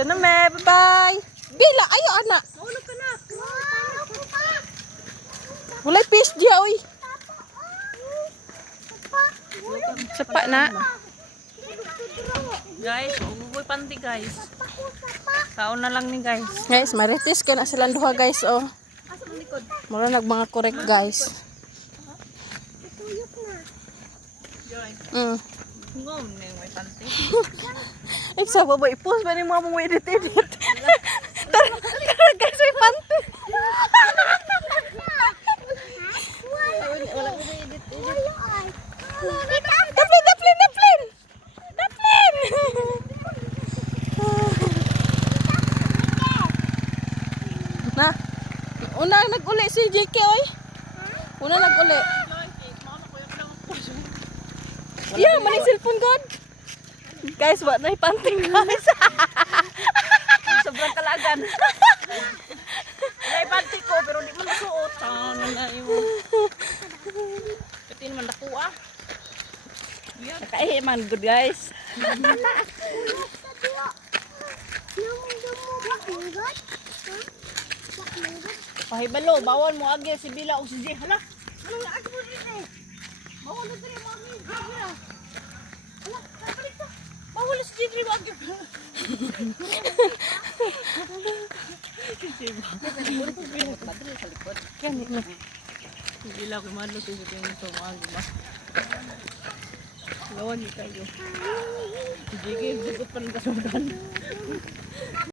Ito na, me. Bye-bye. Bila, ayo, anak. Maulog ka na. Walay fish diya, oy. Sapa na. Guys, ububoy panti guys. Kaon na lang ni guys. Guys, marites ka na silang duha, guys, oh. Asa mo likod? Mura nag mga correct, guys. Joy. Ngom na yung may panti. Sa baba, i-post ba ni mga mong edit-edit? Tara, guys, may panty. Wala ko may edit. Daplin, daplin, daplin! Daplin! Na, una nag-uli si JK, oy. Una nag-uli. Yeah, maning cellphone god. Guys, what na ipanting, guys. Sobrang kalagan. May panti ko pero di mo nasuot. Ano na yung... Pati naman nakuha. Nakaihi man good, guys. Pahibalo, bawal mo agi si Bila o si J. Hala, anong laag mo rin eh? Bawal na rin mo agi. Hala, kapalik to. Bawal na si J. Rin mo agi. Bila ko madlo sa ito mo agi ba? Lawan ni kayo. Si J. Rin, bugot pa ng kasugan.